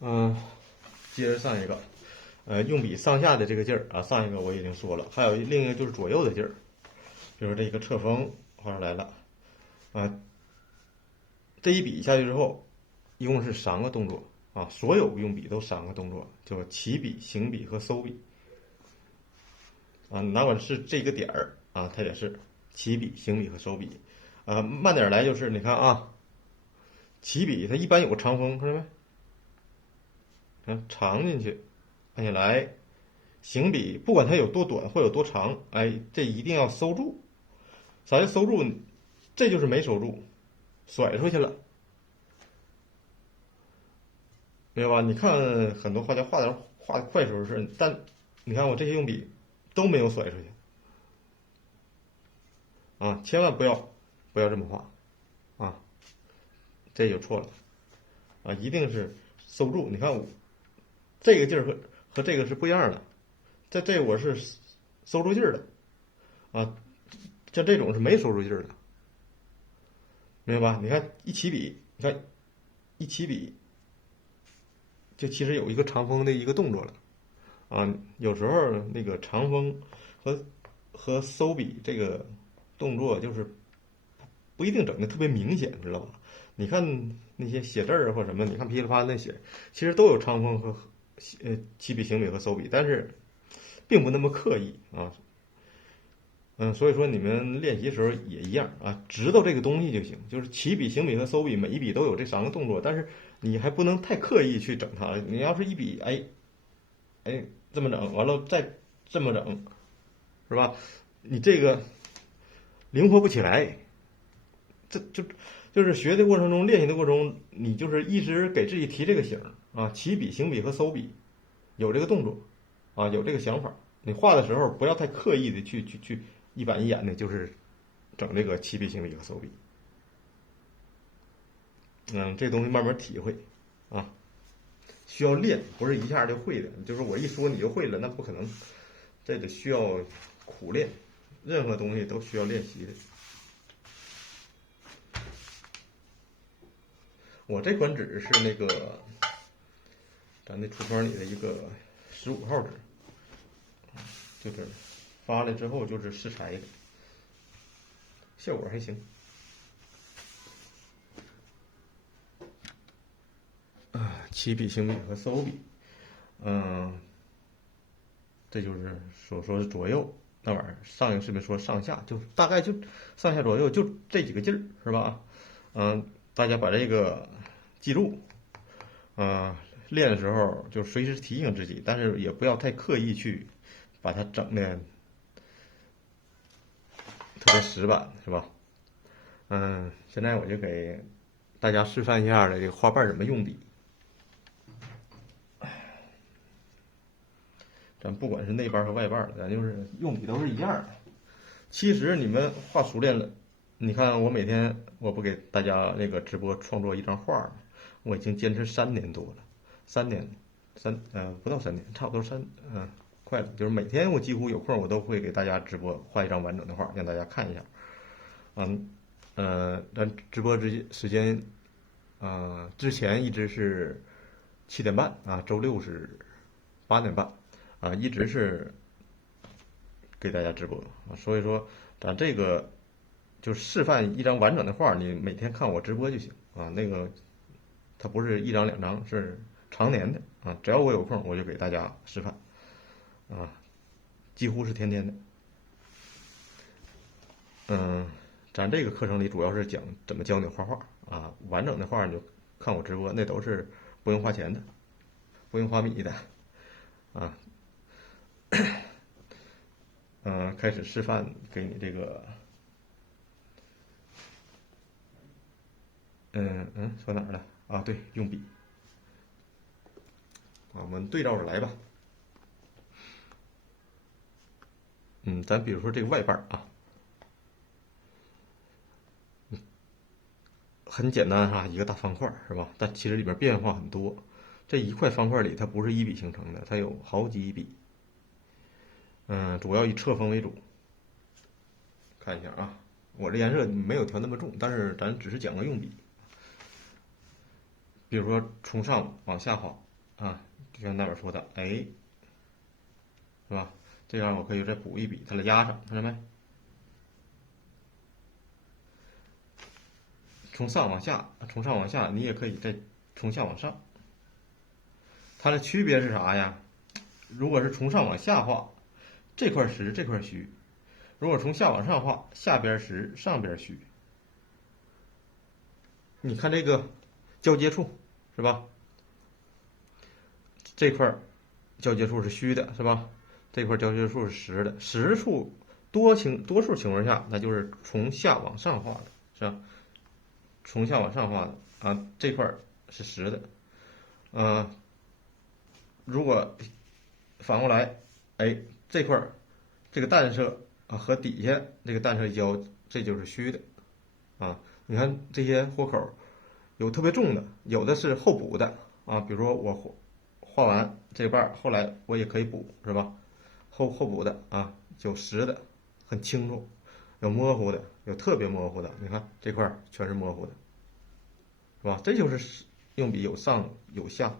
嗯，接着上一个，用笔上下的这个劲儿啊，上一个我已经说了，还有另一个就是左右的劲儿，比如这个侧锋画出来了啊，这一笔下去之后，一共是3个动作啊，所有用笔都3个动作，叫起笔、行笔和收笔啊，哪管是这个点儿啊，它也是起笔、行笔和收笔啊。慢点来就是你看啊，起笔它一般有个长锋，看见没？长进去，按下来，行笔不管它有多短或有多长，哎，这一定要收住。啥叫收住？这就是没收住，甩出去了，明白吧？你看很多画家画的快时候是，但你看我这些用笔都没有甩出去啊！千万不要这么画啊，这就错了啊！一定是收住。你看我这个劲儿和这个是不一样的，这我是收住劲儿的啊，像这种是没收住劲儿的，明白吧？你看一起笔，你看一起笔，就其实有一个长锋的一个动作了啊。有时候那个长锋和收笔这个动作就是不一定整的特别明显，知道吧？你看那些写字儿或什么，你看噼里啪啦那写，其实都有长锋和起笔、行笔和收笔，但是并不那么刻意啊。所以说你们练习的时候也一样啊，知道这个东西就行。就是起笔、行笔和收笔，每一笔都有这3个动作，但是你还不能太刻意去整它。你要是一笔，哎这么整，完了再这么整，是吧？你这个灵活不起来，就是学的过程中、练习的过程中，你就是一直给自己提这个醒啊，起笔、行笔和收笔有这个动作啊，有这个想法。你画的时候不要太刻意的去一板一眼的，就是整这个起笔、行笔和收笔。这东西慢慢体会啊，需要练，不是一下就会的。就是我一说你就会了，那不可能，这得需要苦练，任何东西都需要练习的。我这款纸是那个咱那橱窗里的一个15号纸，就这发了之后就是试裁的，效果还行。起笔、行笔和收笔，这就是所说的左右那玩意儿。上一个视频说上下，就大概就上下左右就这几个劲儿，是吧？大家把这个记住，嗯，练的时候就随时提醒自己，但是也不要太刻意去把它整的特别死板，是吧？现在我就给大家示范一下这个花瓣怎么用笔。咱不管是内瓣和外瓣，咱就是用笔都是一样的。其实你们画熟练了，你看我每天我不给大家那个直播创作一张画吗？我已经坚持3年多了，3年，不到3年，差不多快了。就是每天我几乎有空，我都会给大家直播画一张完整的画，让大家看一下。咱直播时间，之前一直是7点半啊，周6是8点半啊，一直是给大家直播啊。所以说，咱这个就示范一张完整的画，你每天看我直播就行啊。那个它不是1张2张，是常年的啊。只要我有空，我就给大家示范啊，几乎是天天的。咱这个课程里主要是讲怎么教你画画啊，完整的画你就看我直播，那都是不用花钱的，不用花米的啊。开始示范给你这个，说哪儿了啊？对，用笔啊，我们对照着来吧。咱比如说这个外瓣啊，很简单哈，一个大方块是吧？但其实里边变化很多。这一块方块里，它不是一笔形成的，它有好几笔。主要以侧锋为主。看一下啊，我这颜色没有调那么重，但是咱只是讲个用笔。比如说从上往下画啊，就像那边说的，哎，是吧？这样我可以再补一笔，它来压上，看到没？从上往下，从上往下，你也可以再从下往上。它的区别是啥呀？如果是从上往下画，这块实，这块虚；如果从下往上画，下边实，上边虚。你看这个交接处是吧？这块交接处是虚的，是吧？这块交接处是实的，实处多数情况下，那就是从下往上画的，是吧？从下往上画的啊，这块是实的，如果反过来，哎，这块这个弹射啊和底下这个弹射交，这就是虚的啊。你看这些豁口，有特别重的，有的是后补的啊。比如说我画完这半，后来我也可以补，是吧？后补的啊，有实的，很清楚；有模糊的，有特别模糊的。你看这块全是模糊的，是吧？这就是用笔有上有下。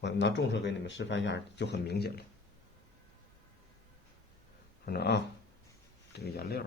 我拿重色给你们示范一下，就很明显了。看着啊，这个颜料，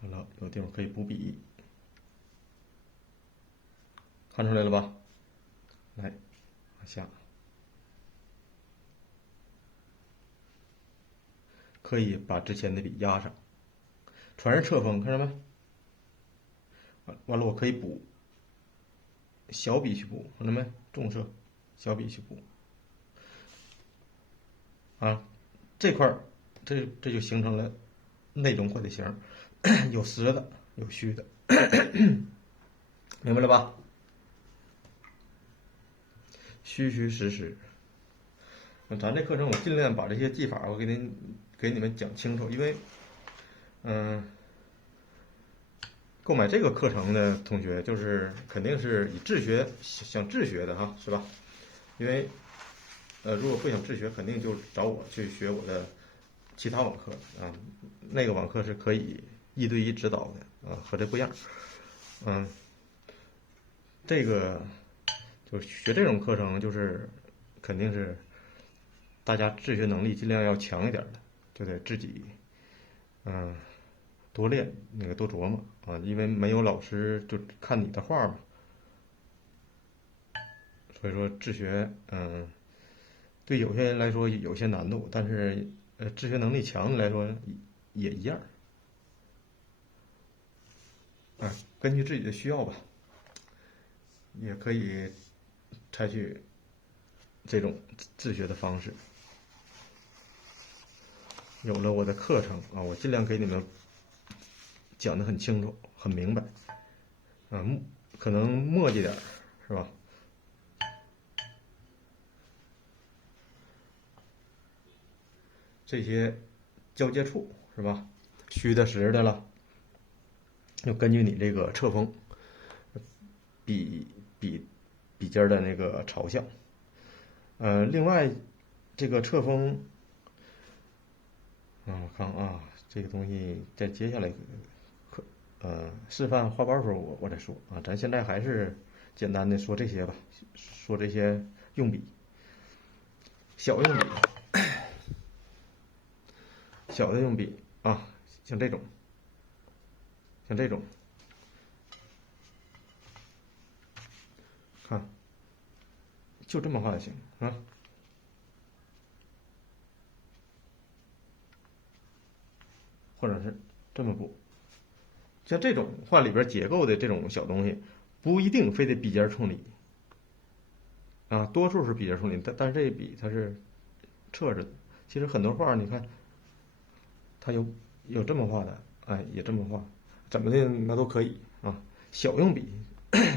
好了，有地方可以补笔，看出来了吧？来，往下，可以把之前的笔压上，全是侧锋，看到没？完了，我可以补小笔去补，看到没？重色，小笔去补啊，这块儿，这就形成了内容或者形，有实的，有虚的，明白了吧？虚虚实实。咱这课程我尽量把这些技法我给你们讲清楚，因为，购买这个课程的同学就是肯定是以自学想自学的哈，是吧？因为，如果不想自学，肯定就找我去学我的其他网课啊，那个网课是可以1对1指导的啊，和这不一样。这个就是学这种课程，就是肯定是大家自学能力尽量要强一点的，就得自己多练，那个多琢磨啊，因为没有老师就看你的画嘛，所以说自学对有些人来说有些难度，但是自学能力强的来说也一样啊，根据自己的需要吧，也可以采取这种自学的方式。有了我的课程啊，我尽量给你们讲得很清楚、很明白啊，可能墨迹点是吧？这些交接处是吧？虚的实的了，就根据你这个侧锋、笔笔笔尖的那个朝向。另外这个侧锋，我看啊，这个东西在接下来课示范画包的时候我再说啊，咱现在还是简单的说这些吧，说这些用笔，小用笔，小的用笔啊，像这种，像这种，看，就这么画就行啊。或者是这么补，像这种画里边结构的这种小东西，不一定非得笔尖冲里啊，多数是笔尖冲里，但是这一笔它是侧着的。其实很多画你看，它有这么画的，哎，也这么画，怎么的那都可以啊。小用笔，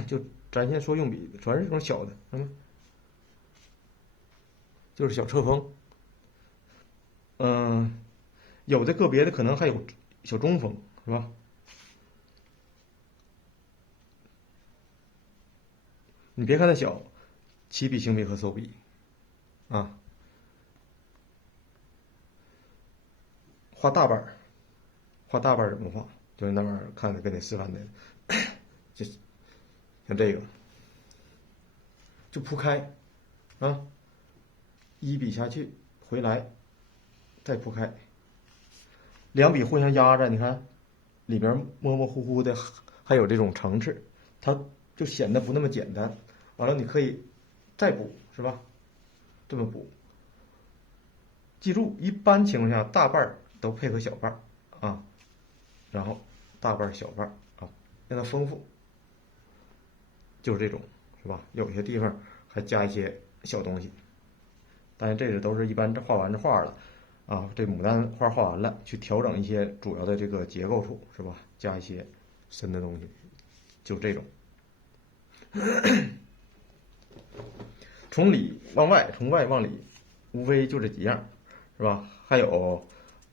就咱先说用笔，全是这种小的，就是小侧锋，有的个别的可能还有小中锋，是吧？你别看它小，起笔、行笔和收笔，啊，画大瓣儿，画大瓣儿怎么画？就是那玩意儿，看跟你示范的，就像这个，就铺开啊，一笔下去，回来再铺开，两笔互相压着，你看里边模模糊糊的，还有这种层次，它就显得不那么简单。完了，你可以再补，是吧？这么补。记住，一般情况下大瓣儿都配合小瓣儿啊，然后大瓣儿小瓣儿啊，让它丰富，就是这种，是吧？有些地方还加一些小东西，但是这个都是一般画完这画了啊，这牡丹花画完了，去调整一些主要的这个结构处，是吧？加一些深的东西，就这种。从里往外，从外往里，无非就这几样，是吧？还有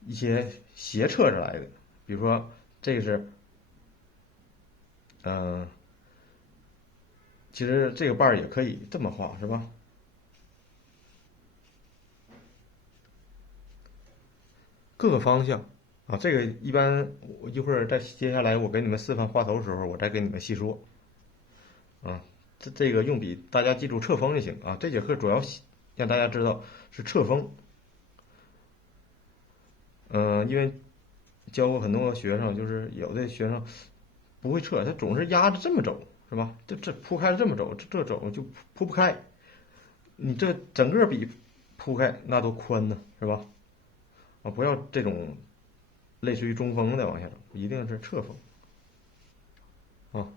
一些斜侧着来的，比如说这个是，其实这个瓣儿也可以这么画，是吧？各个方向啊，这个一般我一会儿再接下来我给你们示范画头的时候，我再给你们细说。啊，这个用笔大家记住侧锋就行啊。这节课主要让大家知道是侧锋。因为教过很多学生，就是有的学生不会侧，他总是压着这么走，是吧？这铺开了这么走，这走就铺不开。你这整个笔铺开那多宽呢，是吧？啊，不要这种类似于中锋的往下走，一定是侧锋啊。